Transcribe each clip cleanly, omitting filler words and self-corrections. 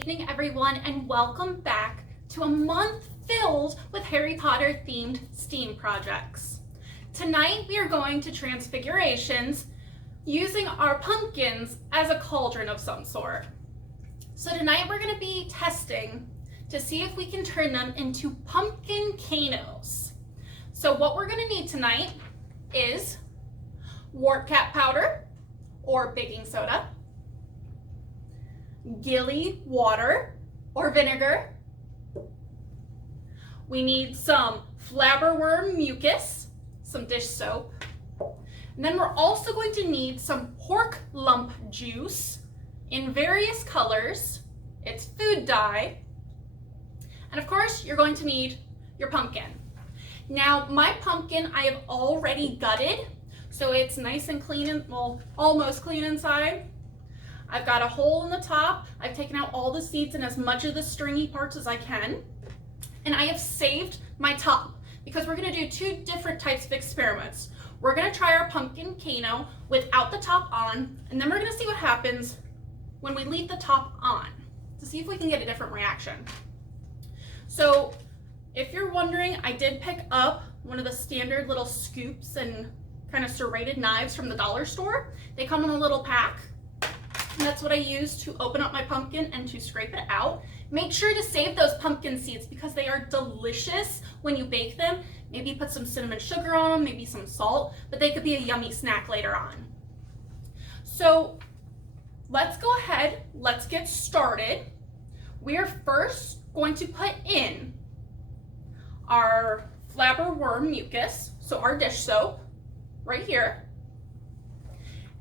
evening, everyone, and welcome back to a month filled with Harry Potter themed STEAM projects. Tonight we are going to Transfigurations using our pumpkins as a cauldron of some sort. So tonight we're going to be testing to see if we can turn them into pumpkin canos. So what we're going to need tonight is wart cap powder or baking soda, Gilly water or vinegar. We need some flabberworm mucus, some dish soap, and then we're also going to need some pork lump juice in various colors. It's food dye, and of course you're going to need your pumpkin. Now my pumpkin I have already gutted, so it's nice and clean and, well, almost clean inside. I've got a hole in the top. I've taken out all the seeds and as much of the stringy parts as I can. And I have saved my top because we're gonna do two different types of experiments. We're gonna try our pumpkin cano without the top on, and then we're gonna see what happens when we leave the top on to see if we can get a different reaction. So if you're wondering, I did pick up one of the standard little scoops and kind of serrated knives from the dollar store. They come in a little pack. And that's what I use to open up my pumpkin and to scrape it out. Make sure to save those pumpkin seeds because they are delicious when you bake them. Maybe put some cinnamon sugar on them, maybe some salt, but they could be a yummy snack later on. So let's go ahead, let's get started. We are first going to put in our flabberworm mucus, so our dish soap, right here.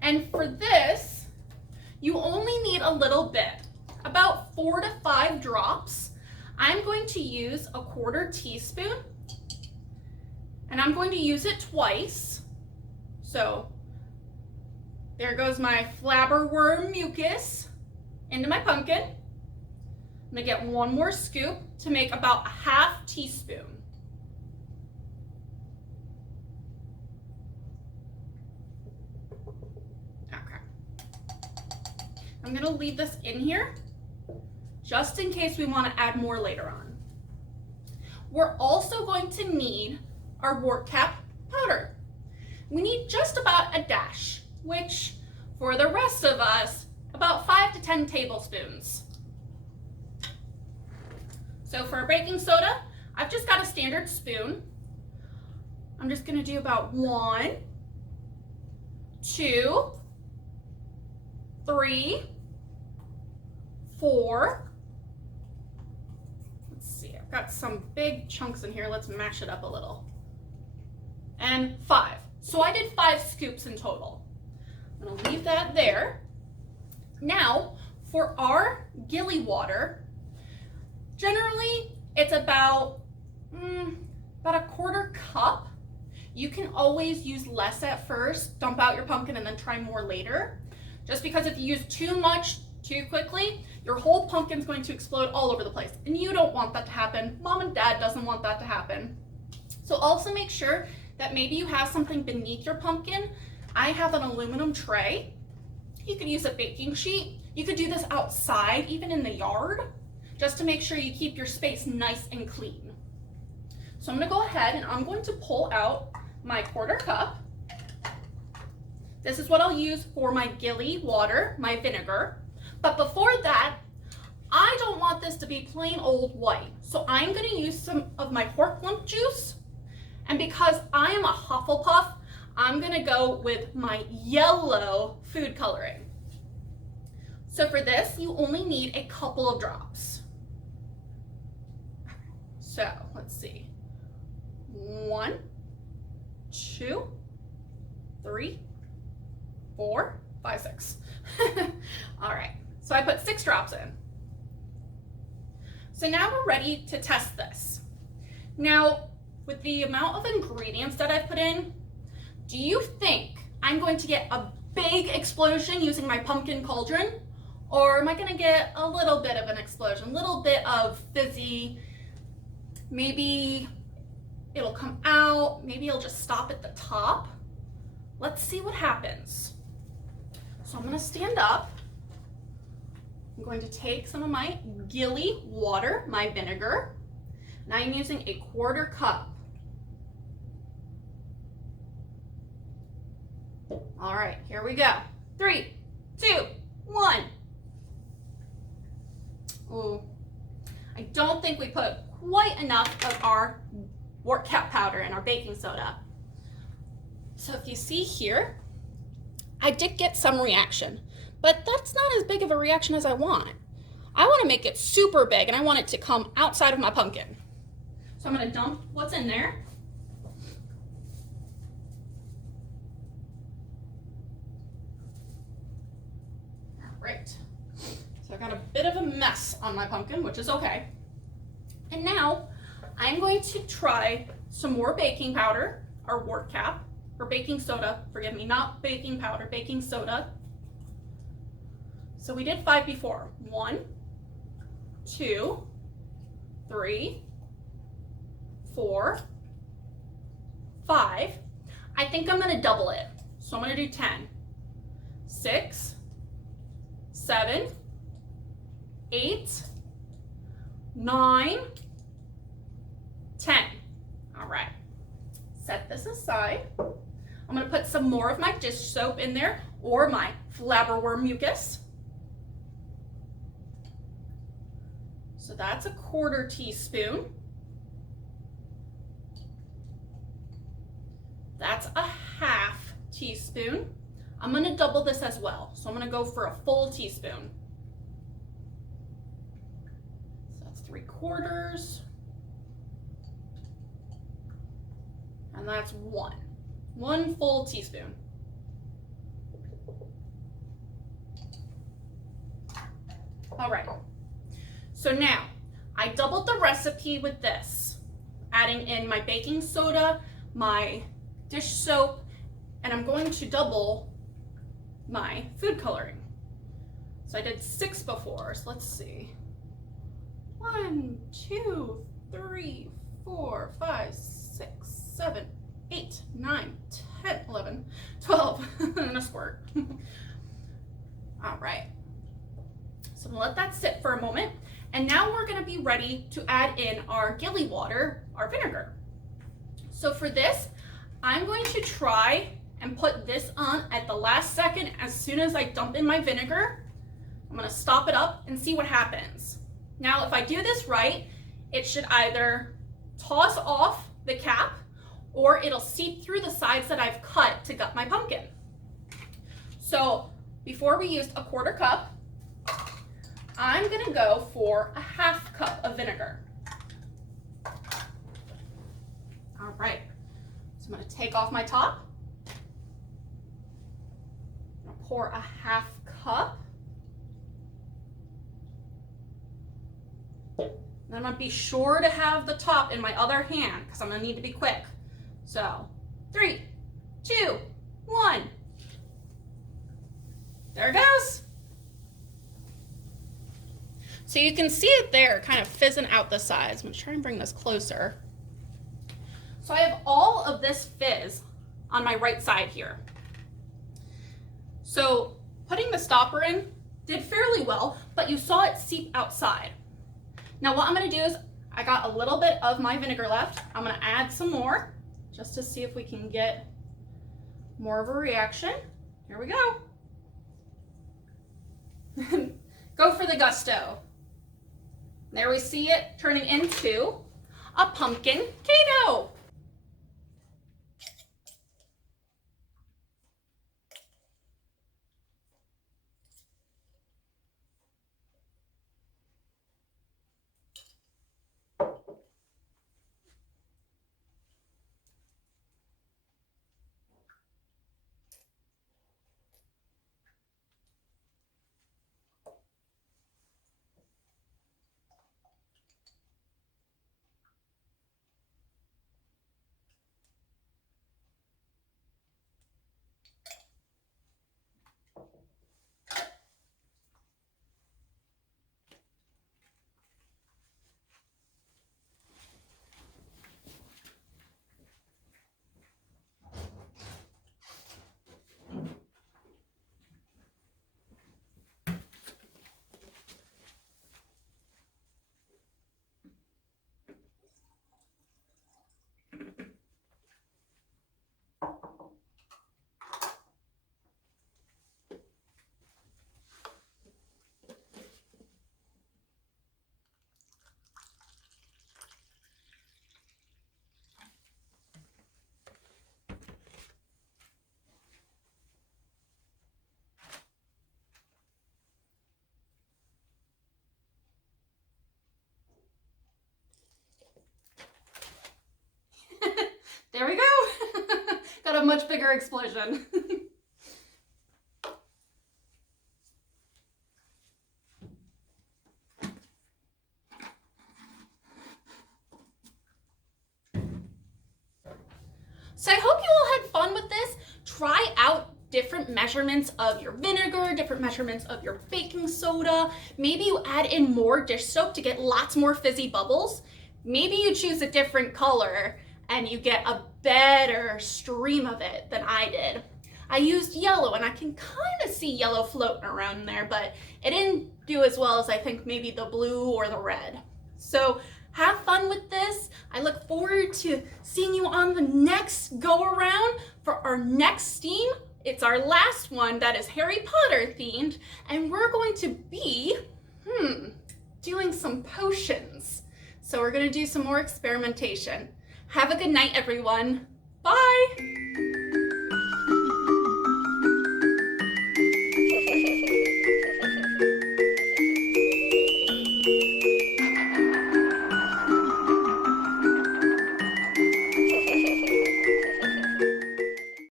And for this, you only need a little bit, about 4 to 5 drops. I'm going to use a 1/4 teaspoon, and I'm going to use it twice. So there goes my flabberworm mucus into my pumpkin. I'm gonna get one more scoop to make about a 1/2 teaspoon. I'm gonna leave this in here just in case we wanna add more later on. We're also going to need our wart cap powder. We need just about a dash, which for the rest of us, about 5 to 10 tablespoons. So for our baking soda, I've just got a standard spoon. I'm just gonna do about 1, 2, 3, 4. Let's see, I've got some big chunks in here. Let's mash it up a little. And 5. So I did 5 scoops in total. I'm gonna leave that there. Now, for our Gilly water, generally it's about a 1/4 cup. You can always use less at first, dump out your pumpkin and then try more later. Just because if you use too much too quickly, your whole pumpkin's going to explode all over the place. And you don't want that to happen. Mom and Dad doesn't want that to happen. So also make sure that maybe you have something beneath your pumpkin. I have an aluminum tray. You could use a baking sheet. You could do this outside, even in the yard, just to make sure you keep your space nice and clean. So I'm gonna go ahead and I'm going to pull out my 1/4 cup. This is what I'll use for my Gilly water, my vinegar. But before that, I don't want this to be plain old white. So I'm gonna use some of my pork lump juice. And because I am a Hufflepuff, I'm gonna go with my yellow food coloring. So for this, you only need a couple of drops. So let's see. 1, 2, 3, 4, 5, 6. All right, so I put 6 drops in. So now we're ready to test this. Now, with the amount of ingredients that I've put in, do you think I'm going to get a big explosion using my pumpkin cauldron? Or am I gonna get a little bit of an explosion, a little bit of fizzy? Maybe it'll come out, maybe it'll just stop at the top. Let's see what happens. So I'm gonna stand up. I'm going to take some of my Gilly water, my vinegar, and I'm using a 1/4 cup. All right, here we go. 3, 2, 1. Ooh, I don't think we put quite enough of our wort cap powder in our baking soda. So if you see here, I did get some reaction, but that's not as big of a reaction as I want. I want to make it super big and I want it to come outside of my pumpkin. So I'm going to dump what's in there. All right. So I got a bit of a mess on my pumpkin, which is okay. And now I'm going to try some more baking powder, or wort cap, or baking soda, forgive me, not baking powder, baking soda. So we did 5 before. 1, 2, 3, 4, 5. I think I'm gonna double it. So I'm gonna do 10. 6, 7, 8, 9, 10. All right, set this aside. I'm gonna put some more of my dish soap in there, or my flabberworm mucus. So that's a 1/4 teaspoon. That's a 1/2 teaspoon. I'm gonna double this as well. So I'm gonna go for a full teaspoon. So that's 3/4. And that's 1 full teaspoon. All right. So now, I doubled the recipe with this, adding in my baking soda, my dish soap, and I'm going to double my food coloring. So I did 6 before, so let's see. 1, 2, 3, 4, 5, 6, 7, 8, 9, 10, 11, 12, and a squirt. All right. So I'm gonna let that sit for a moment. And now we're gonna be ready to add in our Gilly water, our vinegar. So for this, I'm going to try and put this on at the last second as soon as I dump in my vinegar. I'm gonna stop it up and see what happens. Now, if I do this right, it should either toss off the cap or it'll seep through the sides that I've cut to gut my pumpkin. So before we used a 1/4 cup, I'm gonna go for a 1/2 cup of vinegar. All right, so I'm gonna take off my top. I'm gonna pour a 1/2 cup. And I'm gonna be sure to have the top in my other hand because I'm gonna need to be quick. So 3, 2, 1. There it goes. So you can see it there kind of fizzing out the sides. I'm gonna try and bring this closer. So I have all of this fizz on my right side here. So putting the stopper in did fairly well, but you saw it seep outside. Now what I'm gonna do is, I got a little bit of my vinegar left. I'm gonna add some more just to see if we can get more of a reaction. Here we go. Go for the gusto. There we see it turning into a pumpkin Kato. much bigger explosion. So I hope you all had fun with this. Try out different measurements of your vinegar, different measurements of your baking soda. Maybe you add in more dish soap to get lots more fizzy bubbles. Maybe you choose a different color and you get a better stream of it than I did. I used yellow and I can kind of see yellow floating around there, but it didn't do as well as I think maybe the blue or the red. So have fun with this. I look forward to seeing you on the next go around for our next steam. It's our last one that is Harry Potter themed, and we're going to be doing some potions. So we're going to do some more experimentation. Have a good night, everyone. Bye.